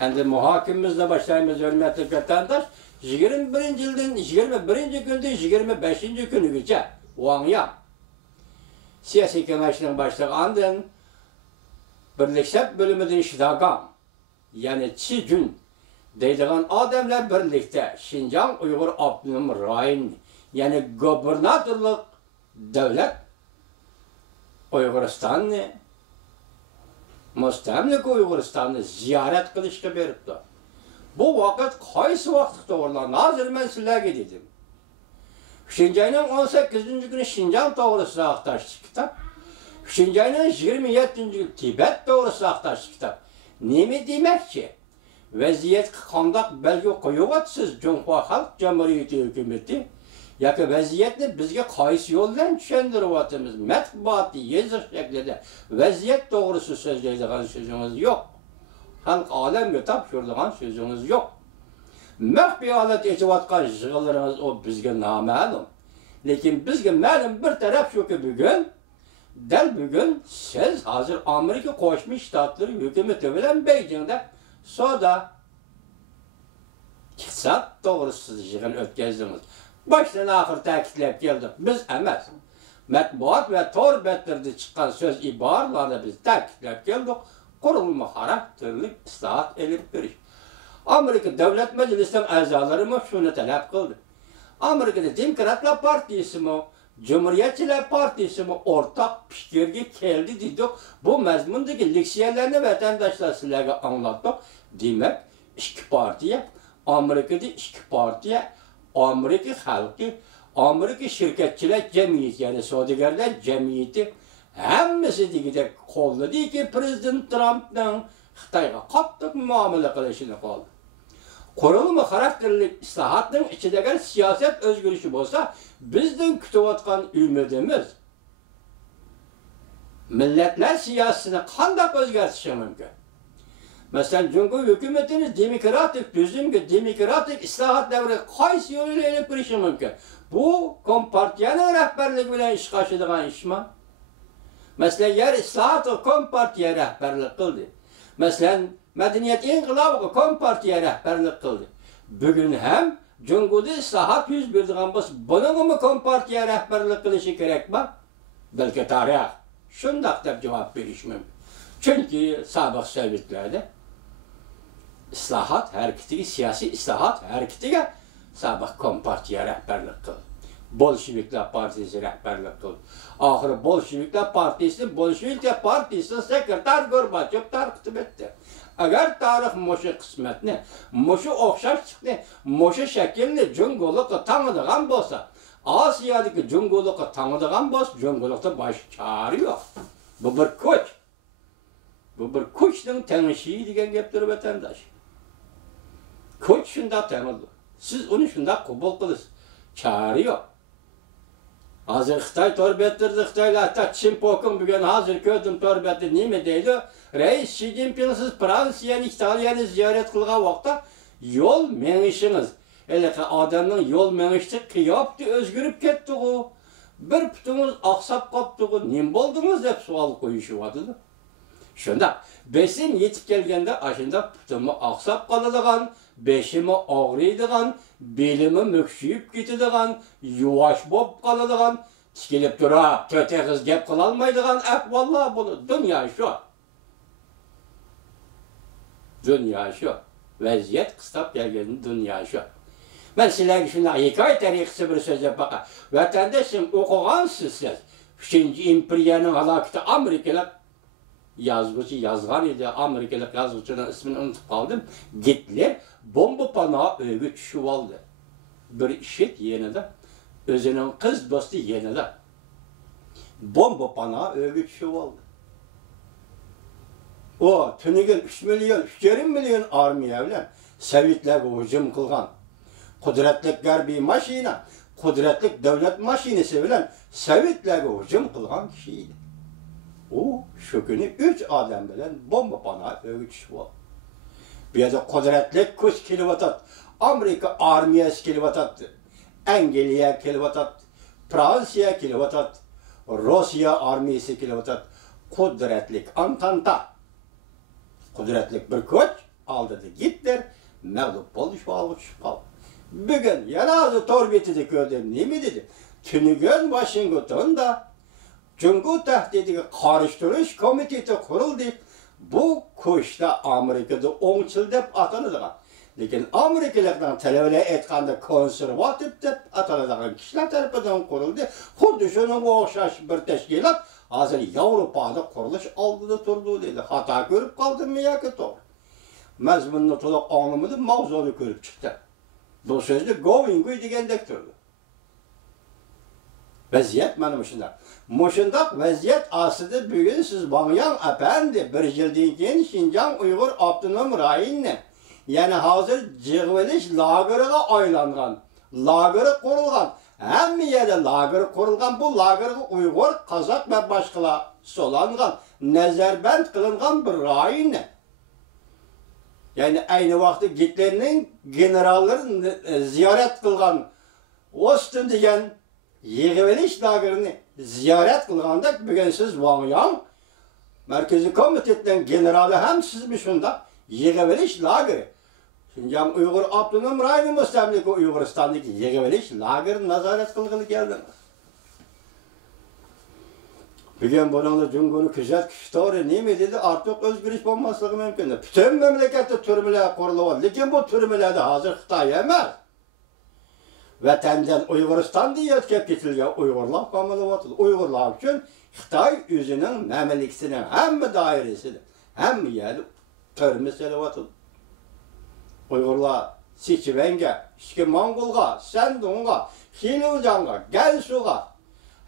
Endi muhokimimizle başlayımız hürmetli vatandaş. 21. yıldan 21. günden 25. günügüçe Wangya siyasi kengaşının başlığından birleşip bölümünün şidagan yani Çi-Jun deydiğen adamlar birlikte Şinjan Uygur Abdunum Rayın yani gubernatörlük devlet Uyguristan'ı Müstemlik Uyguristan'ı ziyaret kılışka beripdi. Bu vakit qaysi vaqtda o'rlan? Hozir men sizlarga dedim. Şinjanning 18. günü Şinjan to'g'risida aqtashli kitap. Şinjanning 27. günü Tibet to'g'risida aqtashli kitap. Nima demakchi? Vaziyat qandoq belgi qo'yapsiz Jumhur Xalq Jamhuriyati hukumati? Yoki vaziyatni bizga qaysi yo'ldan tushuntiryapmiz? Matbuot yoziq shaklida vaziyat to'g'risida so'zlaydigan so'zingiz yo'q. Halk alemge tapşırdıgan sözünüz yok. Məhbi alet etivatkan jığılarınız o bizge naməlum. Lekin bizge məlum bir taraf şu ki bugün, del bugün siz hazır Amerika Koşmuş Ştatları hükümeti bilen Beijing'de soda iktisat doğrusu jığın ötkezdiniz. Baştan ahir təkitlep geldik. Biz emez. Matbuat ve tor betlerinde çıkan söz ibarlarını biz təkitlep geldik. Kurulma karakterli islahat elip biriş. Amerika Devlet Meclisi'nin azaları mı şunu talep kıldı. Amerika'da Demokratlar Partisi mi, Cumhuriyetçiler Partisi mi ortak fikirge geldi dedik. Bu mezmundaki leksiyelerini vatandaşlar sizlerle anlattık. Demek iki partiye, Amerika'da iki partiye, Amerika halkı, Amerika şirketçiler cemiyeti yani Saudigerler cemiyeti hemmesi digide qo'lladı ki Prezident Trump'dan Xitoyga qattiq muomala qilishini qoldi. Qurulma xarakterli islohotning ichidagi siyosat o'zgarishi bo'lsa, bizning kutayotgan umidimiz millatlar siyosatini qanday o'zgartirishi mumkin? Masalan, Jungo hukumatini demokratik tuzumga, demokratik islohot davri qaysi yo'lga olib kirishi mumkin? Bu Kompartiyaning rahbarligi bilan ish qo'shadigan ishmi? Mesela yer islahatı Kompartiya rehberlik kıldı. Mesela Medeniyet İnkılabı Kompartiya rehberlik kıldı. Bugün hem Cumhuriyet islahat yüz bildiğin biz bunun mu Kompartiya rehberlik kılışı gerek mi? Belki tarih şundak da cevap verişmem. Çünkü sabık Sovyetlerde islahat hareketi, siyasi islahat hareketi sabık Kompartiya rehberlik kıldı. Bolşevikler Partisi rehberlik kıldı. Ahırı Bolşevikler Partisi sekreter Gorbaçov tarqitib etdi. Agar tarix mo'sha qismatni, mo'sha o'xshash chiqdi, mo'sha shaklni Jungolikqa tanıdigan bo'lsa, Osiyodagi Jungolikqa tanıdigan bo'lsa, Jungolikda bosh chari yo'q. Bu bir kuch. Bu bir kuchning tanishi degan gapdir vatandosh. Kuch shunda tanildi. Siz uni shunda qabul qilasiz. Chari yo'q. Hazır Xitay torbettirdi, Xitaylar hatta Çinpok'un bugün hazır kötüm torbetti neymi deydi? Reis Xi Jinping siz Fransiyani, İtalyani ziyaret kılgan vakta yol menişiniz. Hele ki adamın yol menişti kıyaptı, özgürüp ketti o. Bir putunuz aksap kaptı o. Nim boldunuz hep sual koyuşu vardı. Şunda besim yetip gelgende aşında putumu aksap kalıdığan, beşimi ağrıydıgan, belimi mükşüyüp gitidigan, yuvaş bob kalıdığan, tikilip durab, töte kız gep kılalmaydıgan, vallahi bunu, dünya şu. Dünya şu. Vaziyet kıstap gelgenin dünya şu. Ben sizlerge şuna hikaye tarihçisi bir söz yapaka. Vatandaşım okugansız siz. 3. İmperiyanın halakıtı Amerikalı yazgıcı yazgan idi. Amerikalı yazgıcının ismini unutup kaldım. Gitler bomba panağı övgü düşüp aldı. Bir işit yenide, özünün kız dostu yenide. Bomba panağı övgü düşüp aldı. O tünügün 3 milyon, 3,5 milyon armiya bilen Sovyetlerge hücum kılgan. Kudretlik garbi maşina, kudretlik devlet maşinesi bilen Sovyetlerge hücum kılgan kişiydi. O şu günü 3 adam bilen bomba panağı övgü düşüp aldı. Bir de kudretlik kuş kilovatat, Amerika armiyası kilovatat, Angliya kilovatat, Fransiya kilovatat, Rusya armiyası kilovatat, kudretlik Antanta. Kudretlik bir kuch, aldırdı. Gittiler, mağlup boluş bağlı çıkal. Bugün yanazı torbetide gördüm, ne mi dedi? Tünügön Washington'da Cumhur tehdidiga qarshi komiteti kuruldu. Bu koşta Amerika'da 10 yıl dep atanıdığan. Lekin Amerikalılardan televizyonda aytganda konservatif dep atanıdığan kişiler tarafından kuruldu. Xuddi şunun o'xshash bir tashkilot hozir Yevropada qurilish oldida turdi dedi. Xato ko'rib qoldimmi yoki to'g'ri? Mazmunni to'liq anlamadim, mavzuni ko'rib chiqdi. Bu so'zni going degandek turdi. Vaziyat mana shunday. Moşundaq vaziyat aslida bugün siz Banyan Efendi bir yıldan keyin Şinjan Uyghur Abdunum rayonini yani hazır jig'ilish lageriga aylangan, lageri qurilgan, hamma yerda lager qurilgan, bu lagerga Uyghur, Qozaq va boshqalar solangan, nazarband qilingan bir rayonni. Yani aynı vaqtda Hitlerning generallarını ziyorat qilgan Ostin degan yig'ilish lagerini ziyorat qilganda bugun siz Wang Markaziy komitetining generali ham sizmi shunda yig'ilish lageri. Şinjan Uyghur Abdunum rayoni mustamlika Uyg'uristondagi yig'ilish lagerini nazorat qilgani keldingiz. Bugun buningni Jumhurni kuzatish to'g'ri nima dedi? Ortiq o'zgarish bo'lmasligi mumkin. Butun mamlakatda turmalar qurilyapti, lekin bu turmalarda hozir Xitoy emas. Vatandan Uyg'uristonda yetkazib ketilgan Uyg'urlar qamilyapti. Uyg'urlar uchun Xitoy o'zining mamlakasining hamma doirasida, hamma yerda turma solyapti. Uyg'urlar Sichuanga, Ishki Mongolga, Shandongga, Xinjiangga, Gansuga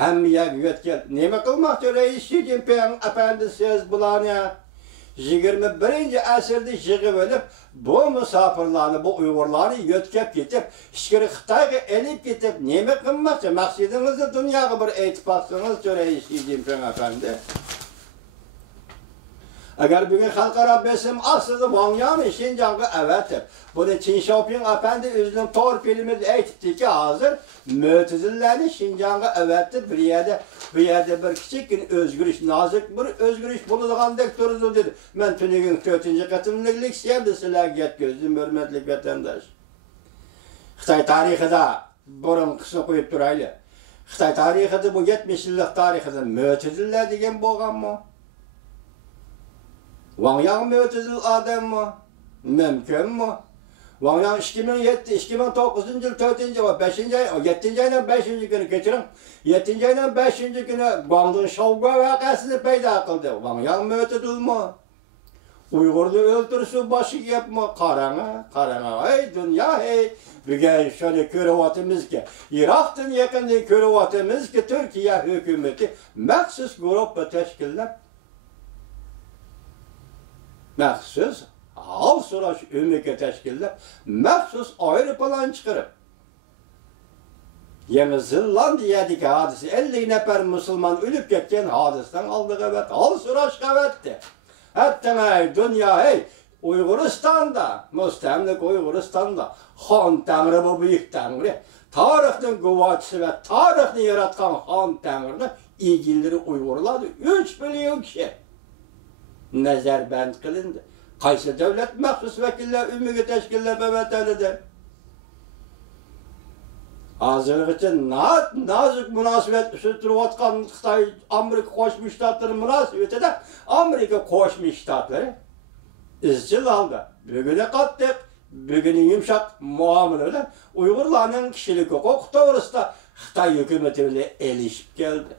hamma yerga yetkazib nima qilmoqchi Rais Xi Jinping efendi siz bularni 21-asrda yig'ib olib, bu musofirlarni, bu Uyg'urlarni yetkazib ketib, ichkari Xitoyga elib ketib, nima qilmoqchi? Maqsadingizni dunyoga bir aytib qo'ysangiz, Rais Xi Jinping efendi. Agar bugün xalqaro besim aslida Wang Yang Şinjan'ga avatib, buni Qin Xiaoping efendi o'zining to'g'ri filmida aytibdiki, hozir Mo'tazillarni Şinjan'ga avatib, bu yerda bir kichikgina o'zgarish, nozik bir o'zgarish bo'ladigandek turdi dedi. Men tunugun 4-qatimlik leksiyamda sizlarga yetkazdim, hurmatli vatandosh. Xitoy tarixida burunqisini qo'yib turaylik. Xitoy tarixida bu 70 yillik tarixida Mo'tazillar degan bo'lganmi? Wang Yang Mo'tazil odammi? Mumkinmi? Wang Yang 2009 yil 4-5 oy, 7 oyning 5 kuni kechiring. 7 oyning 5 kuni Guangdong Shouga voqeasini paydo qildi. Wang Yang Mo'tazilmi? Uyg'urni o'ltirishni boshiga yapmi? Qarang, ey dunyo, ey bugun shuni ko'ryapmizki, Iroqdan yaqinda ko'ryapmizki, Turkiya hukumati maxsus guruh tashkillab maxsus hal so'rash o'mika tashkillab, maxsus aeroplan chiqarib. Yangi Zelandiyadagi hodisa 50 nafar musulmon o'lib ketgan hodisadan oldiga va hal so'rash qavatdi. Hatta dunyo, ey Uyg'uristonda, mustamlik Uyg'uristonda Xon Tangri bu buyuk Tangri, tarixning guvochisi va tarixni yaratgan Xon Tangrining egillari Uyg'urlar 3 million kishi nazarband qilindi. Qaysi davlat maxsus vakillar umiga tashkillab avatadi. Hozirgacha nozik munosabat turayotgan Xitoy Amerika Qo'shma Shtatlari munosabatida Amerika Qo'shma Shtatlari izchil holda bugunga qattiq, bugun yumshoq muomala bilan Uyg'urlarning kishilik huquq to'g'risida Xitoy hukumati bilan elishib keldi.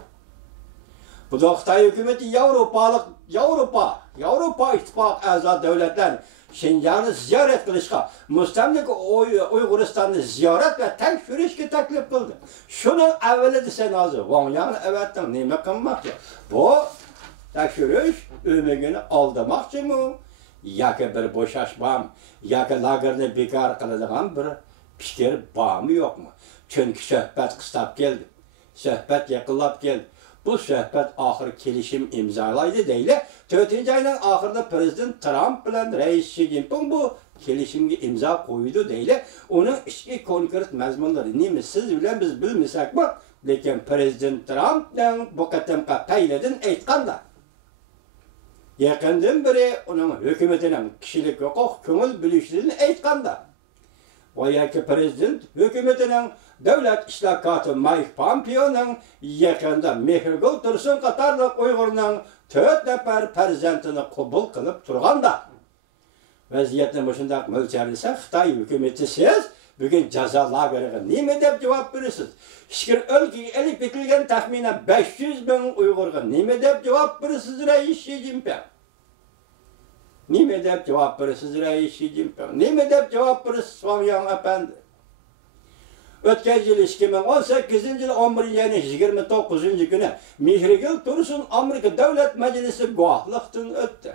Bu da Xitoy hukumati Yevropa ittifoq a'zo davlatlar Şinjan'ı ziyorat qilishga, mustamlik Uyg'uristonni ziyorat va tekshirishga taklif qildi. Shuni avvali desen hozir Wang Yangni avatdan nima qilmoqchi? Bu tekshirish o'migini oldamoqchimi? Yoki bir bo'shashmam, yoki lagerni bekor qiladigan bir fikr bormi yo'qmi? Chunki suhbat qistab keldi. Suhbat yaqinlab keldi. Bu suhbat oxir kelishim imzolaydi deyli. 4-oyning oxirida Prezident Trump bilan Rais Xi Jinping bu kelishimga imzo qo'ydi deyli. Uning ichki konkret mazmunlari nima siz bilan biz bilmasakmi? Lekin Prezident Trumpning bu qatamqa payladan aytganda Yakından beri onun hükümetinin kişilik hukuk köngül bilişlerini aytkanda. O yaki prezident hükümetinin devlet işlakatı Mike Pompeo'nun yakında Mehirgül Tursun Katarlık Uygur'un 4 nefer perzentini kubul kılıp turganda. Vaziyetini başında mölçerlise Xitay hükümeti siz bugün ceza lageriga nime dep cevap verirsiniz? Şükür ülkeye elip bitilgen tahminen 500 bin Uygur'a nime dep cevap verirsiniz Reis Xi Jinping? Nime dep cevap verirsiniz Reis Xi Jinping? Nime dep cevap verirsiniz Swamyan Efendi? Ötken yıl 2018 yıl 11 ayının 29. günü Mehirgül Tursun Amerika Devlet Meclisi guahlıqtın öttü.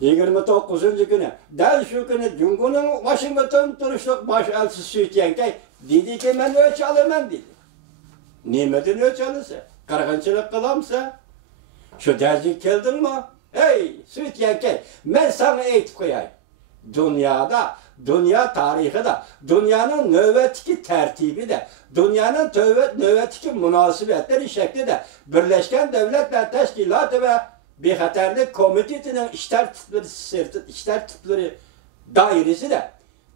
29. günü, dal şu günü Cumhur'un Washington turuşluq baş elçisi Süytyenkay dedi ki ben ölçü alamam dedi. Nimeden ölçü alırsa? Qırğınçılık kılamsa? Şu derzi geldin mi? Hey Süytyenkay, ben sana aytib koyayım. Dünya tarixi dünyanın növbetki tertibi de, dünyanın növbetki münasibetleri şekli de Birleşken Devletler Teşkilatı ve Bexaterlik Komitetinin işler tipleri dairesi de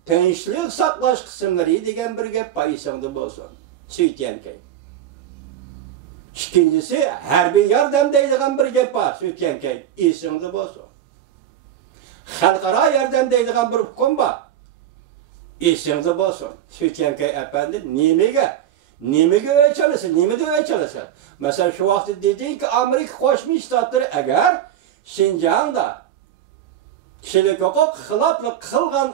tinchlik saqlash kısımları degan bir gap payısında bolsun. Süytyenkay. İkincisi harbiy yordam deydigan bir gap var Süytyenkay. Esingda bolsun. Xalqaro yordam deydigan bir hukum var. Esingda bolsun. Süytyenkay efendi nimege ölçülüsün, nimede ölçülüsün. Mesela şu vakti dedin ki Amerika Qo'shma Shtatları eğer Şinjan'da kişilik hukuk xiloflik qilgan